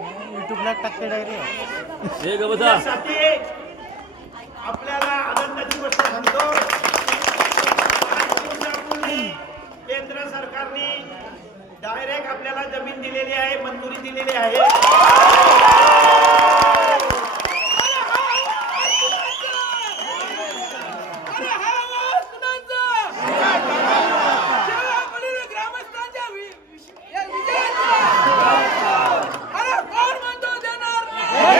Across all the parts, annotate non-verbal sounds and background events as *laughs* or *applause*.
युट्यूबला टाकते डायरेक्ट. आपल्याला आनंदाची गोष्ट सांगतो. केंद्र सरकारने डायरेक्ट आपल्याला जमीन दिलेली आहे मंजुरी दिलेली आहे अरे हा आवाज कुणाचा? शेवाळीतील ग्रामस्थांच्या वि- विश- या विजयाचा. अरे कोण म्हणतो देणार नाही?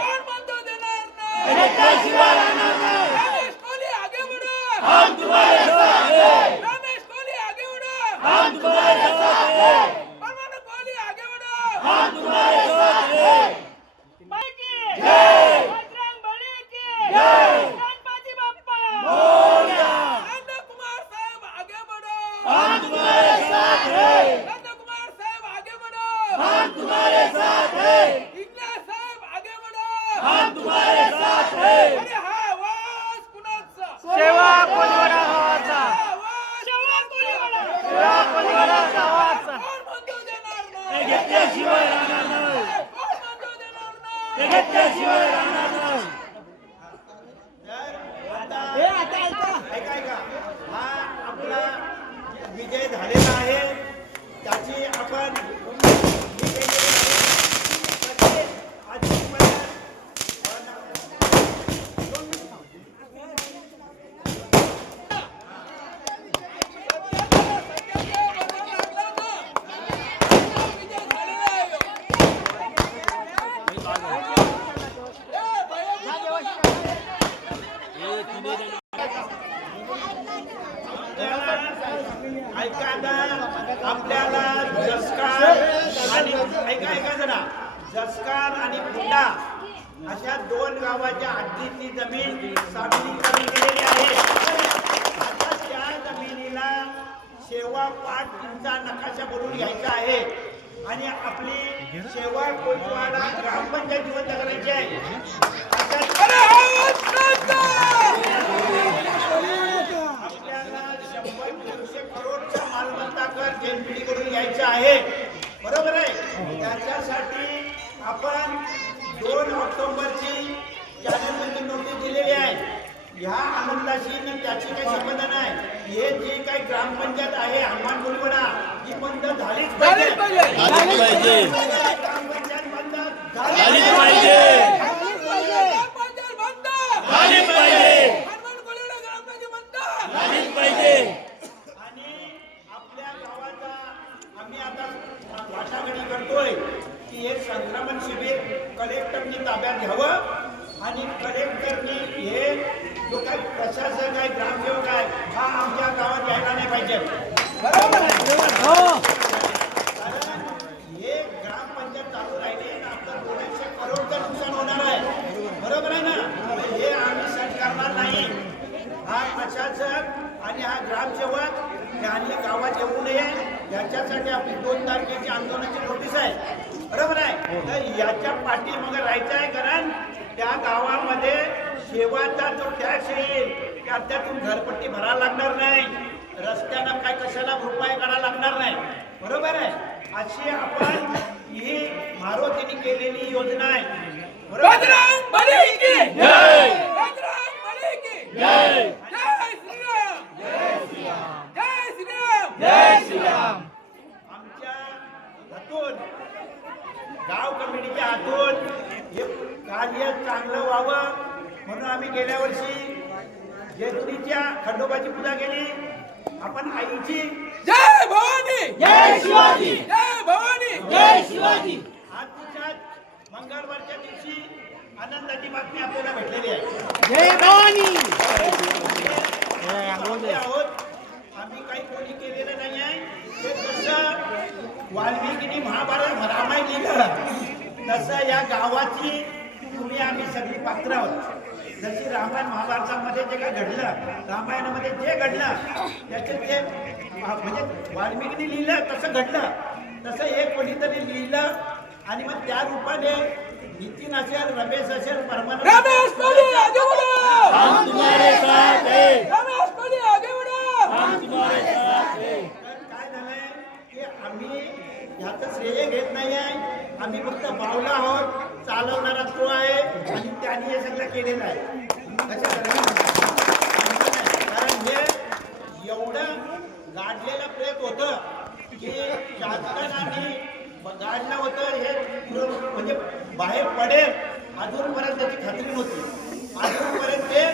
कोण म्हणतो देणार नाही? रमेश कोहली आगे बढ़ो. रमेश कोहली आगे बढ़ो. परमाणु कोहली आगे बढ़ो. बजरंग बली की गणपती बाप्पा नंदकुमार साहेब आगे बढ़ो नंदकुमार साहेब आगे बढ़ो इंगळे साहेब आगे बढ़ो अरे हा आवाज कुणाचा सेवा कोलवाडा गावाचा हा आवाज सेवा कोलीवाडा. सेवा कोलवाडा गावाचा कोण म्हणतो देणार नाही राहणार नाही कोण राहणार नाही हा आपला विजय झालेला आहे. त्याची आपण हे केलेलं आहे. त्याची आजची मला- ऐका आता आपल्याला जसकार आणि ऐका ऐका जरा जसकार आणि पुंडा अशा दोन हद्दीतली जमीन सार्वजनिकरण केलेली आहे. आता त्या जमिनीला शेवा पाठ तुमचा नकाशा बनवून घ्यायचा आहे. आणि आपली शेवा कोलवाडा ग्रामपंचायत जिवंत करायची आहे आपल्याला शंभर दीडशे करोडचा मालमत्ता कर जेनपीडी करून घ्यायचा आहे. बरोबर आहे? ह्या आनंदाशी न त्याची काही संबंध नाही. हे जे काही ग्रामपंचायत आहे हनुमान मुलगडा ही बंद झालीच पाहिजे. आलीच पाहिजे. ग्रामपंचायत बंद आलीच पाहिजे. आलीच पाहिजे. आलीच पाहिजे. आणि आपल्या गावाचा आम्ही आता वाटाघाटी करतोय की हे संक्रमण शिबिर कलेक्टरनी ताब्यात घ्यावं आणि कलेक्टरनी हे जो काही प्रशासक आहे ग्रामसेवक आहे हा आमच्या गावात यायला नाही पाहिजे. कारण हे. ग्रामपंचायत चालू राहिली आपलं दोनशे करोडचं नुकसान होणार आहे. बरोबर आहे ना? हे आम्ही सहन करणार नाही. हा प्रशासक आणि हा ग्रामसेवक यांनी गावात येऊ नये. याच्यासाठी आपली दोन तारखेची आंदोलनाची नोटीस आहे. बरोबर आहे? तर याच्या पाठी मग राहायचं आहे कारण त्या गावामध्ये शेवाचा जो टॅक्स येईल त्या- त्यातून घरपट्टी भरायला लागणार नाही. रस्त्यानं काय कशाला रुपये काढायला लागणार नाही. बरोबर आहे? अशी आपण ही मारुतीने केलेली योजना आहे. आमच्या हातून गाव कमिटीच्या हातून हे कार्य चांगलं व्हावं. म्हणून आम्ही गेल्या वर्षी जेजुरीच्या खंडोबाची पूजा केली. आपण आईची जय भवानी! जय शिवाजी! जय भवानी! जय शिवाजी! आजच्या मंगळवारच्या दिवशी आनंदाची बातमी आपल्याला भेटलेली आहे. जय भवानी! आम्ही आहोत. आम्ही काही कोणी केलेलं नाही आहे. ते जसं वाल्मिकीने महाभारत रामायण लिहिलं तसं या गावाची तुम्ही आम्ही सगळी पात्र आहोत. जशी रामायण महाभारतामध्ये जे काय घडलं रामायणामध्ये जे घडलं त्याचे ते म्हणजे वाल्मिकीने लिहिलं तसं घडलं. तसं एक कोणीतरी लिहिलं आणि मग त्या रूपाने नितीन असेल रमेश असेल परमानंद रमेश कोली आगे बढ़ो हम तुम्हारे साथ हैं। रमेश कोली आगे बढ़ो हम तुम्हारे साथ हैं। तर काय झालंय की आम्ही ह्याचं श्रेय घेत नाही आहे आम्ही फक्त बावला आहोत चालवणारा तो आहे आणि त्यांनी हे सगळं केलेलं आहे. कारण हे एवढं गाडलेलं प्रेत होतं की शासनाने गाडलं होतं हे म्हणजे बाहेर पडेल अजूनपर्यंत त्याची खात्री नव्हती. अजूनपर्यंत ते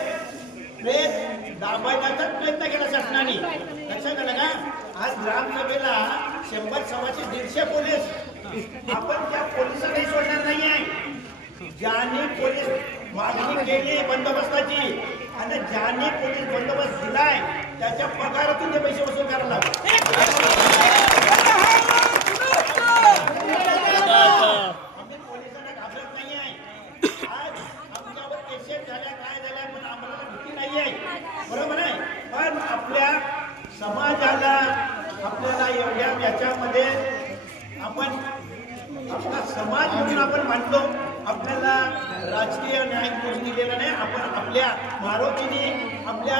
प्रेत दाबायचा प्रयत्न केला शासनाने. लक्षात आलं का? ग्रामसभेला शंभर सव्वाशे दीडशे पोलीस आपण त्या पोलिसांनाही सोडणार नाही आहे ज्याने पोलीस मागणी केली बंदोबस्ताची आणि ज्याने पोलीस बंदोबस्त दिलाय त्याच्या पगारातून ते पैसे वसूल करायला लागले. आम्ही पोलिसांना घाबरत नाही आहे आज आमच्यावर केसेस झाल्या काय झाल्या पण आम्हाला भीती नाही आहे बरोबर आहे पण आपल्या समाजाला याच्यामध्ये आपण आपला समाज म्हणून आपण मांडलो आपल्याला राजकीय न्याय कोणी दिलेला नाही. आपण आपल्या मारोतीने आपल्या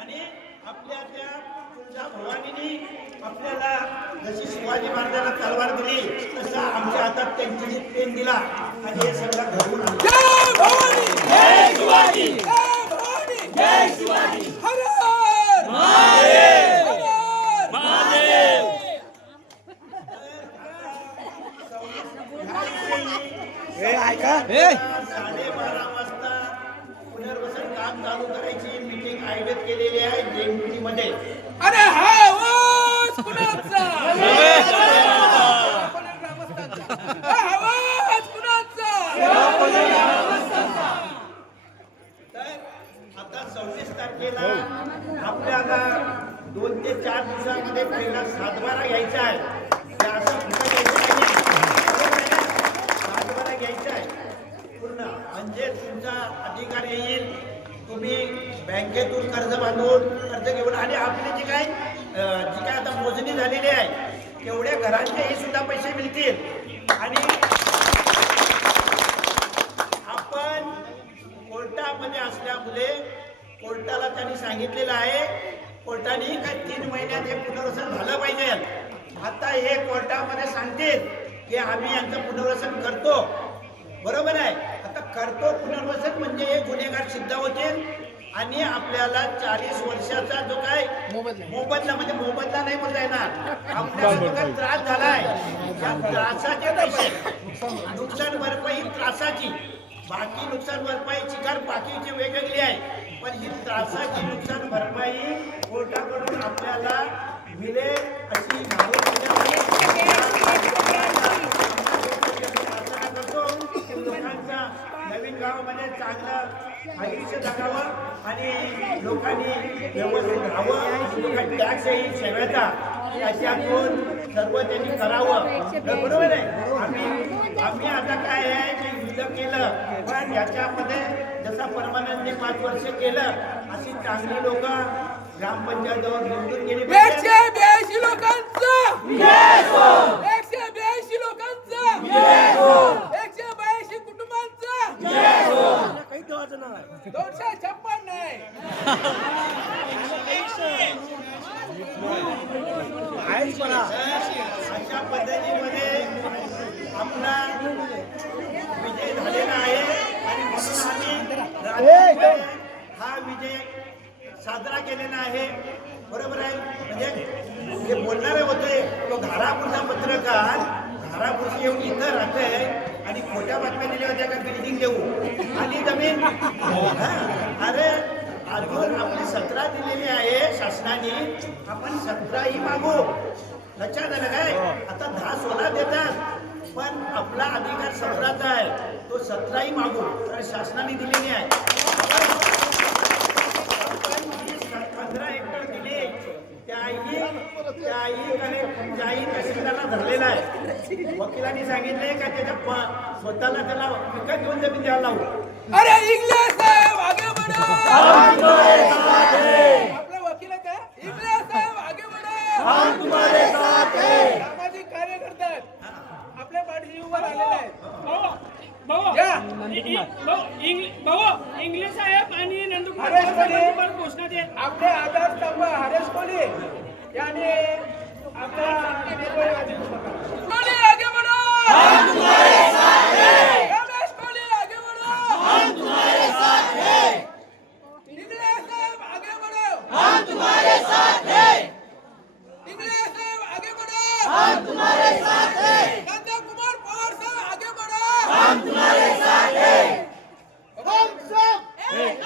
आणि आपल्या त्या भवानीने आपल्याला जशी शिवाजी महाराजांना तलवार दिली तसा आमच्या हातात त्यांची पेन दिला आणि हे सगळं घडवून आणलं. जय भवानी! जय शिवाजी! जय भवानी! जय शिवाजी! हर! हर! महादेव! हर महादेव साडेबारा वाजता पुनर्वसन काम चालू करायची मीटिंग आयोजित केलेली आहे जेएनपी मध्ये. अरे हा आवाज कुणाचा? आवाज कुणाचा? तर आता सव्वीस तारखेला आपल्याला दोन ते चार दिवसामध्ये पहिला सातबारा घ्यायचा आहे. असं सातबारा घ्यायचा आहे. पूर्ण. म्हणजे तुमचा अधिकार येईल. तुम्ही बँकेतून कर्ज बांधून कर्ज घेऊन आणि आपले जे काय जी काय आता मोजणी झालेली आहे तेवढ्या घरांचे हे सुद्धा पैसे मिळतील. आणि आपण कोर्टामध्ये असल्यामुळे कोर्टाला त्यांनी सांगितलेलं आहे कोर्टाने काय तीन महिन्यात हे पुनर्वसन झालं पाहिजे. आता हे कोर्टामध्ये सांगतील की आम्ही यांचं पुनर्वसन करतो. बरोबर आहे? आता करतो पुनर्वसन म्हणजे हे गुन्हेगार सिद्ध होतील. आणि आपल्याला चाळीस वर्षाचा जो काय मोबदला. म्हणजे मोबदला नाही बोलता येणार. *laughs* आपल्याला जो काय त्रास झालाय त्या त्रासाचे पैसे नुकसान भरपाई त्रासाची. बाकी नुकसान भरपाईची कर बाकीची वेगवेगळी आहे. पण ही त्रासाची नुकसान भरपाई कोर्टाकडून आपल्याला मिळेल अशी करतो लोकांचा नवीन गावामध्ये चांगलं आयुष्य जगावं आणि लोकांनी व्यवस्थित राहावं लोकांनी टॅक्सही सेवेचा त्याच्यातून सर्व त्यांनी करावं. बरोबर आहे. आम्ही आम्ही आता काय आहे की युद्ध केलं पण याच्यामध्ये जसं परमानंदने पाच वर्ष केलं अशी चांगली लोक ग्रामपंचायतीवर निवडून गेली. एकशे ब्याऐंशी लोकांचा! एकशे ब्याऐंशी लोकांचा एकशे ब्याऐंशी कुटुंबांचा दोनशे छप्पन नाही. अशा पद्धतीमध्ये आपला विजय झालेला आहे आणि म्हणून आम्ही राज्यामध्ये हा विजय साजरा केलेला आहे. बरोबर आहे? म्हणजे जे बोलणारे होते तो घारापूरचा पत्रकार घारापूरशी येऊन इथं राहतोय आणि खोट्या बातम्या दिल्या होत्या का बिल्डिंग देऊ. आणि जमीन. हा, अरे अजून आपली सतरा दिलेली आहे शासनाने. आपण सतराही मागू. लक्षात आलं काय? आता दहा सोळा देतात. पण आपला अधिकार सतराचा आहे. तो सतराही मागू. कारण शासनाने दिलेली आहे. पंधरा हेक्टर दिली त्याही त्याही त्याही तहसीलदारला धरलेला आहे. वकिलांनी सांगितले का त्याच्या स्वतःला त्याला विकत घेऊन जमीन द्यायला लावू. अरे इंग्लिश साहेब आगे बढ़ो. आपला वकील आहे का? इंग्लिश साहेब आगे बढ़ो. सामाजिक कार्य करतात आपल्या पाठीशी उभा राहिलेला आहे इंग्लिश साहेब आणि नंदकुमार हरेश कोले. आपले आधारस्तंभ हरेश कोहली याने आपला निर्भय कोहली आगे बढ़ो रमेश कोहली आगे बढ़ो इंग्लिश साहब आगे बढ़ो इंग्लिश साहब आगे बढ़ो नंदा कुमार पवार साहब आगे बढ़ो हम तुम्हारे साथ हैं हम सब हम सब अरे हा आवाज कुणाचा अरे हा आवाज कुणाचा एकशे ब्याऐंशी कुटुंबांचा एकशे ब्याऐंशी कुटुंबांचा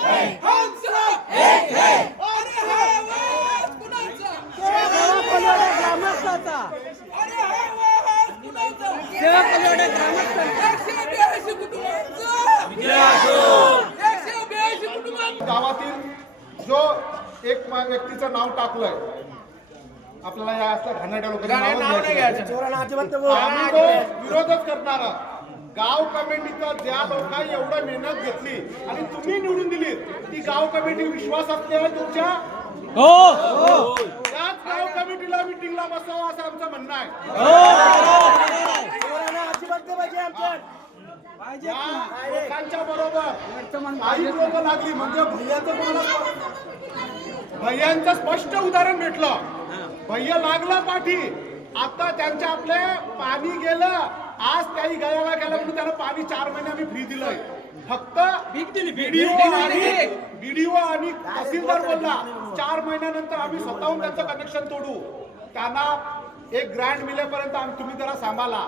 गावातील जो एक व्यक्तीचं नाव टाकलंय आपल्याला या असल्या घाणेरड्या लोकांचं नाव आम्ही तो विरोधच करणारा. गाव कमिटीचं ज्या लोकांनी एवढं मेहनत घेतली आणि तुम्ही निवडून दिली ती गाव कमिटी विश्वास असलेल्या तुमच्या? त्याच गाव कमिटीला मिटिंगला बसावं असं आमचं म्हणणं आहे. या लोकांच्या बरोबर काही लोक लागली म्हणजे भैयाचं भैयांचं स्पष्ट उदाहरण भेटलं. भैया लागला पाठी. आता त्यांच्या आपले पाणी गेलं आज त्याही गयाला गेला म्हणून त्याला पाणी चार महिने आम्ही फ्री दिलंय. फक्त बीडीओ आणि बीडीओ आणि तहसीलदार बोलला चार महिन्यानंतर आम्ही स्वतःहून त्यांचं कनेक्शन तोडू. त्यांना एक ग्रँड मिळेपर्यंत आम्ही तुम्ही जरा सांभाळा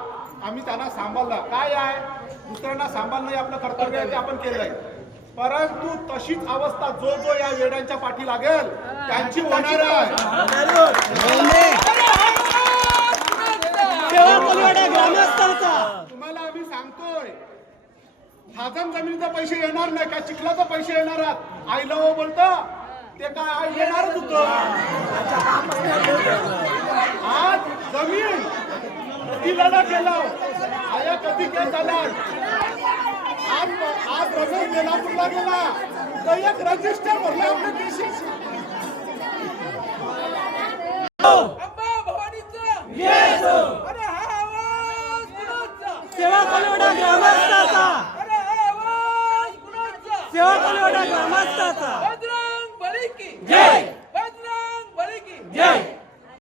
आम्ही त्यांना सांभाळलं. काय आहे? दुसऱ्यांना सांभाळणं हे आपलं कर्तव्य आहे ते आपण केलंय. परंतु तशीच अवस्था जो जो या वेड्यांच्या पाठी लागेल त्यांची होणार आहे. तुम्हाला आम्ही सांगतोय खाजम जमिनीचे पैसे येणार नाही का? चिखलाचे पैसे येणार आहेत. लव हो ते काय आई येणारच होत. आज जमीन कधी लढा केला आया कधी केस झाला आज आज रमेश बेलापूरला गेला. तर एक रजिस्टर भरला आपल्या केसेस